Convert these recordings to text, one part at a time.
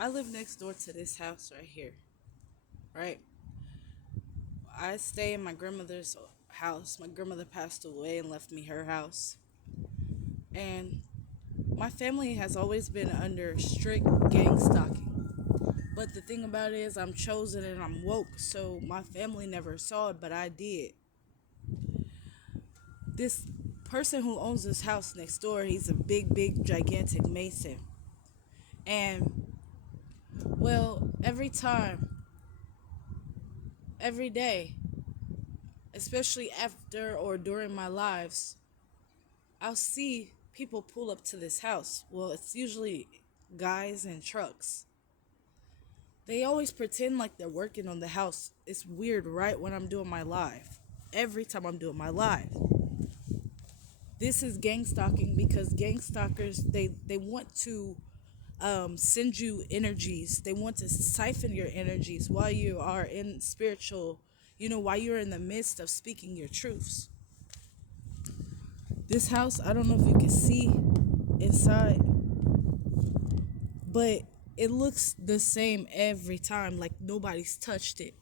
I live next door to this house right here, right? I stay in my grandmother's house. My grandmother passed away and left me her house. And my family has always been under strict gang stalking. But the thing about it is, I'm chosen and I'm woke, so my family never saw it, but I did. This person who owns this house next door, he's a big, gigantic mason. And, well, every day, especially after or during my lives, I'll see people pull up to this house. Well, it's usually guys in trucks. They always pretend like they're working on the house. It's weird, right? When I'm doing my live. Every time I'm doing my live. This is gang stalking because gang stalkers, they want to send you energies. They want to siphon your energies while you are in spiritual, while you're in the midst of speaking your truths. This house, I don't know if you can see inside, but it looks the same every time, like nobody's touched it.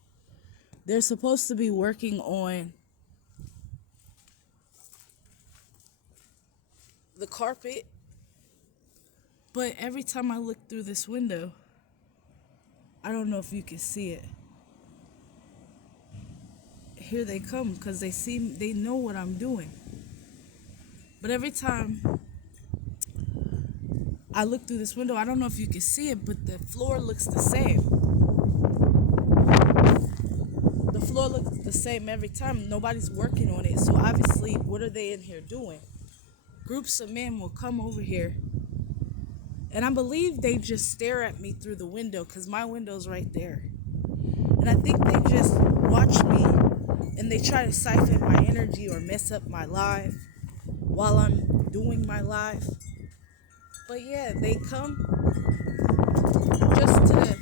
They're supposed to be working on the carpet, but every time I look through this window, I don't know if you can see it. Here they come because they know what I'm doing. But every time I look through this window, I don't know if you can see it, but the floor looks the same. The floor looks the same every time. Nobody's working on it. So obviously, what are they in here doing? Groups of men will come over here, and I believe they just stare at me through the window because my window's right there. And I think they just watch me and they try to siphon my energy or mess up my life while I'm doing my life. But yeah, they come just to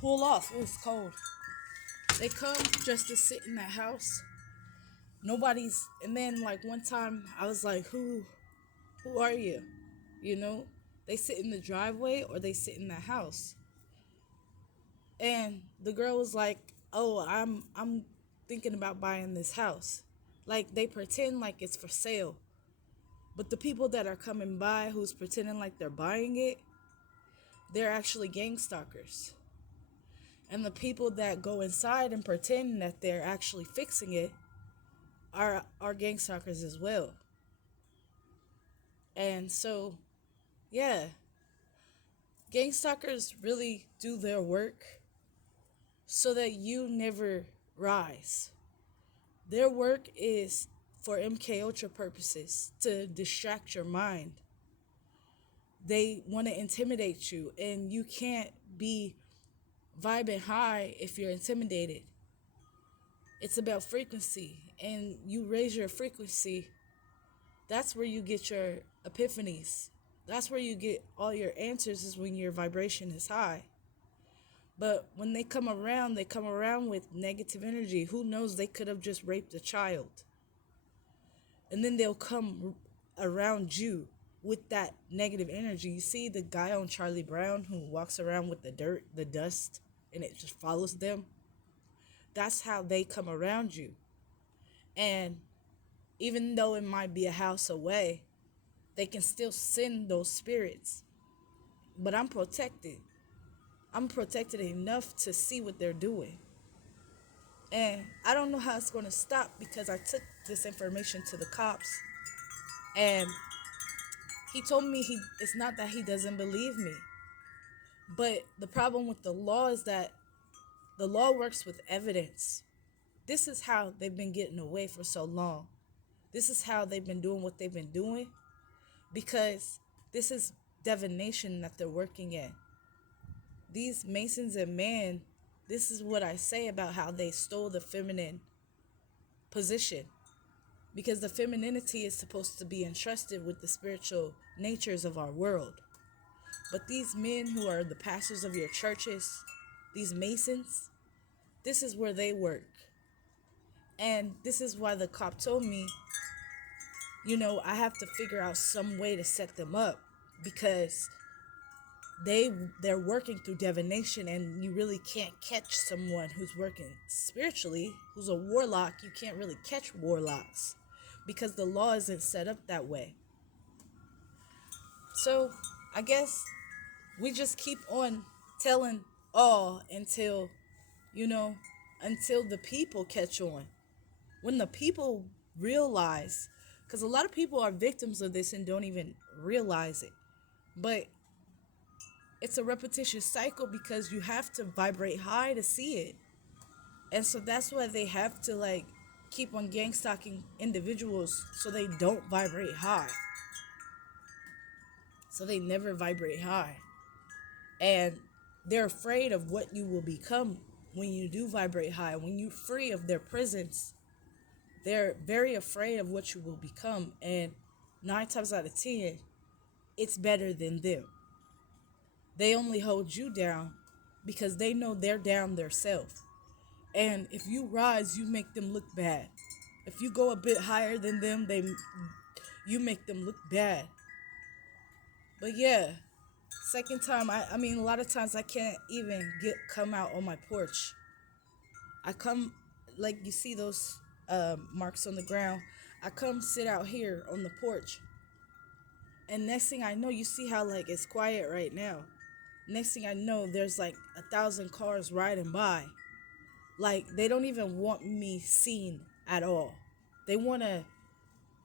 pull off. It was cold. They come just to sit in the house. Nobody's, and then like one time I was like, who are you? You know, they sit in the driveway or they sit in the house. And the girl was like, "Oh, I'm thinking about buying this house." Like they pretend like it's for sale. But the people that are coming by who's pretending like they're buying it, they're actually gang stalkers. And the people that go inside and pretend that they're actually fixing it are gang stalkers as well. And so, yeah, gang stalkers really do their work so that you never rise. Their work is for MK Ultra purposes to distract your mind. They want to intimidate you, and you can't be vibing high if you're intimidated. It's about frequency, and you raise your frequency. That's where you get your epiphanies. That's where you get all your answers, is when your vibration is high. But when they come around with negative energy. Who knows? They could have just raped a child. And then they'll come around you with that negative energy. You see the guy on Charlie Brown who walks around with the dirt, the dust, and it just follows them? That's how they come around you. And even though it might be a house away, they can still send those spirits. But I'm protected. I'm protected enough to see what they're doing. And I don't know how it's going to stop because I took this information to the cops. And he told me it's not that he doesn't believe me. But the problem with the law is that the law works with evidence. This is how they've been getting away for so long. This is how they've been doing what they've been doing because this is divination that they're working in. These Masons and men, this is what I say about how they stole the feminine position. Because the femininity is supposed to be entrusted with the spiritual natures of our world. But these men who are the pastors of your churches, these Masons, this is where they work. And this is why the cop told me, I have to figure out some way to set them up because they they're working through divination, and you really can't catch someone who's working spiritually, who's a warlock. You can't really catch warlocks because the law isn't set up that way. So I guess we just keep on telling all until, you know, until the people catch on. When the people realize, because a lot of people are victims of this and don't even realize it, but it's a repetitious cycle because you have to vibrate high to see it. And so that's why they have to like keep on gang stalking individuals so they don't vibrate high. So they never vibrate high. And they're afraid of what you will become when you do vibrate high. When you're free of their presence, they're very afraid of what you will become. And 9 times out of 10, it's better than them. They only hold you down because they know they're down themselves. And if you rise, you make them look bad. If you go a bit higher than them, you make them look bad. But yeah, second time, I mean, a lot of times I can't even come out on my porch. I come, like you see those marks on the ground. I come sit out here on the porch. And next thing I know, you see how like it's quiet right now. Next thing I know, there's like 1,000 cars riding by. Like, they don't even want me seen at all. They want to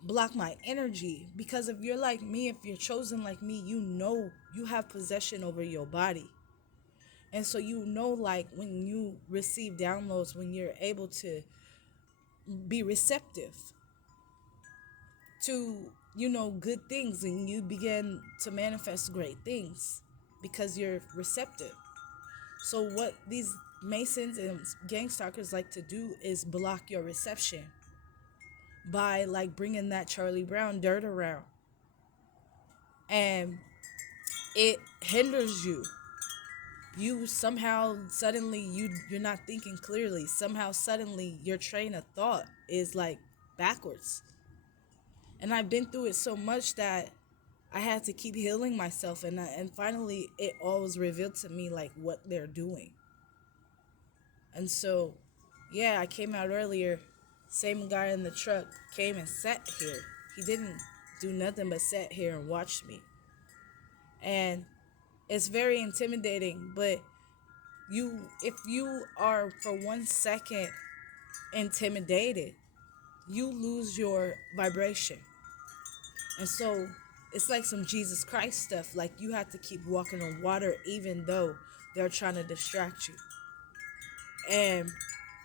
block my energy, because if you're like me, if you're chosen like me, you know you have possession over your body. And so you know, like, when you receive downloads, when you're able to be receptive to, good things, and you begin to manifest great things because you're receptive. So what these Masons and gang stalkers like to do is block your reception by like bringing that Charlie Brown dirt around, and it hinders you. You somehow suddenly you're not thinking clearly. Somehow suddenly your train of thought is like backwards. And I've been through it so much that I had to keep healing myself, and finally it all was revealed to me, like what they're doing. And so, yeah, I came out earlier. Same guy in the truck came and sat here. He didn't do nothing but sat here and watched me. And it's very intimidating, but if you are for 1 second intimidated, you lose your vibration. And so it's like some Jesus Christ stuff. Like, you have to keep walking on water even though they're trying to distract you. And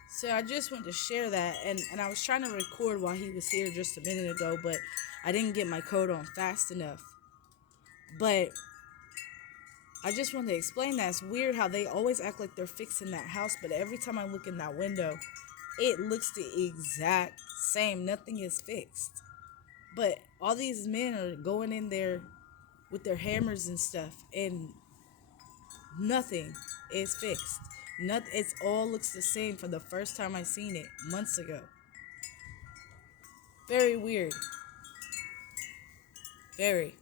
so I just wanted to share that. And I was trying to record while he was here just a minute ago, but I didn't get my code on fast enough. But I just wanted to explain that. It's weird how they always act like they're fixing that house, but every time I look in that window, it looks the exact same. Nothing is fixed. But all these men are going in there with their hammers and stuff, and nothing is fixed. Nothing. It all looks the same from the first time I seen it months ago. Very weird. Very.